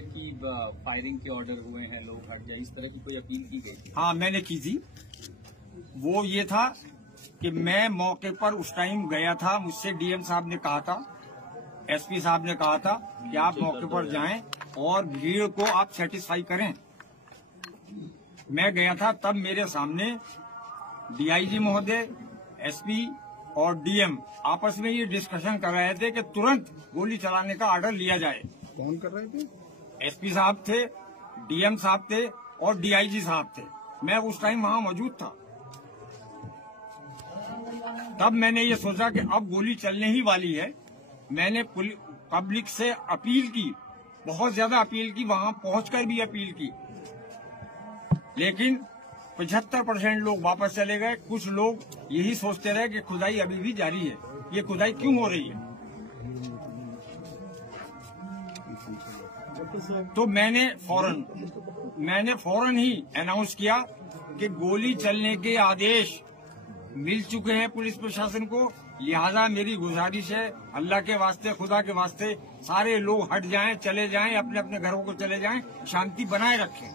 है कि फायरिंग के ऑर्डर हुए हैं, लोग हट जाए, इस तरह की कोई अपील की गई? हाँ, मैंने की थी। वो ये था कि मैं मौके पर उस टाइम गया था, मुझसे डीएम साहब ने कहा था, एसपी साहब ने कहा था कि आप मौके पर जाएं और भीड़ को आप सेटिस्फाई करें। मैं गया था, तब मेरे सामने डीआईजी महोदय, एसपी और डीएम आपस में ये डिस्कशन कर रहे थे कि तुरंत गोली चलाने का ऑर्डर लिया जाए। कौन कर रहे थे? एसपी साहब थे, डीएम साहब थे और डीआईजी साहब थे। मैं उस टाइम वहां मौजूद था। तब मैंने ये सोचा कि अब गोली चलने ही वाली है। मैंने पब्लिक से अपील की, बहुत ज्यादा अपील की, वहां पहुंचकर भी अपील की, लेकिन 75% लोग वापस चले गए। कुछ लोग यही सोचते रहे कि खुदाई अभी भी जारी है, ये खुदाई क्यों हो रही है। तो मैंने फौरन ही अनाउंस किया कि गोली चलने के आदेश मिल चुके हैं पुलिस प्रशासन को, लिहाजा मेरी गुजारिश है, अल्लाह के वास्ते, खुदा के वास्ते, सारे लोग हट जाएं, चले जाएं, अपने अपने घरों को चले जाएं, शांति बनाए रखें।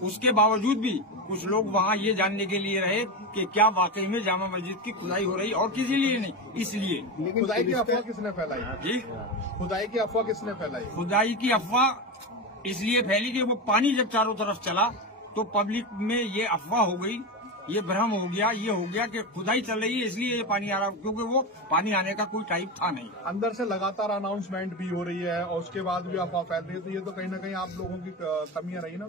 उसके बावजूद भी कुछ लोग वहाँ ये जानने के लिए रहे कि क्या वाकई में जामा मस्जिद की खुदाई हो रही, और किसी लिए नहीं, इसलिए। खुदाई की अफवाह किसने फैलाई? जी, खुदाई की अफवाह किसने फैलाई? खुदाई की अफवाह इसलिए फैली कि वो पानी जब चारों तरफ चला तो पब्लिक में ये अफवाह हो गई, ये भ्रम हो गया, ये हो गया कि खुदाई चल रही है इसलिए ये पानी आ रहा, क्योंकि वो पानी आने का कोई टाइप था नहीं। अंदर से लगातार अनाउंसमेंट भी हो रही है और उसके बाद भी अफवाह फैल रही है, तो ये तो कहीं ना कहीं आप लोगों की कमियां रही ना?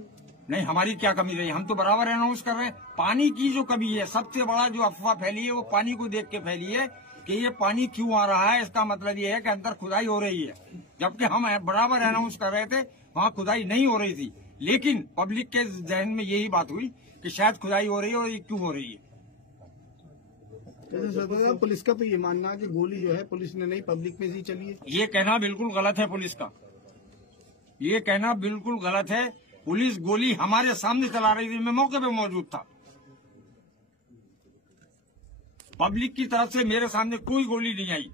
नहीं, हमारी क्या कमी रही, हम तो बराबर अनाउंस कर रहे हैं। पानी की जो कमी है, सबसे बड़ा जो अफवाह फैली है वो पानी को देख के फैली है कि ये पानी क्यों आ रहा है। इसका मतलब ये है कि अंदर खुदाई हो रही है, जबकि हम बराबर अनाउंस कर रहे थे वहाँ खुदाई नहीं हो रही थी, लेकिन पब्लिक के जहन में यही बात हुई कि शायद खुदाई हो रही है, और ये क्यों हो रही है। पुलिस का तो ये मानना है कि गोली जो है पुलिस ने नहीं, पब्लिक में ही चली है। ये कहना बिल्कुल गलत है पुलिस का, ये कहना बिल्कुल गलत है। पुलिस गोली हमारे सामने चला रही थी, मैं मौके पे मौजूद था। पब्लिक की तरफ से मेरे सामने कोई गोली नहीं आई।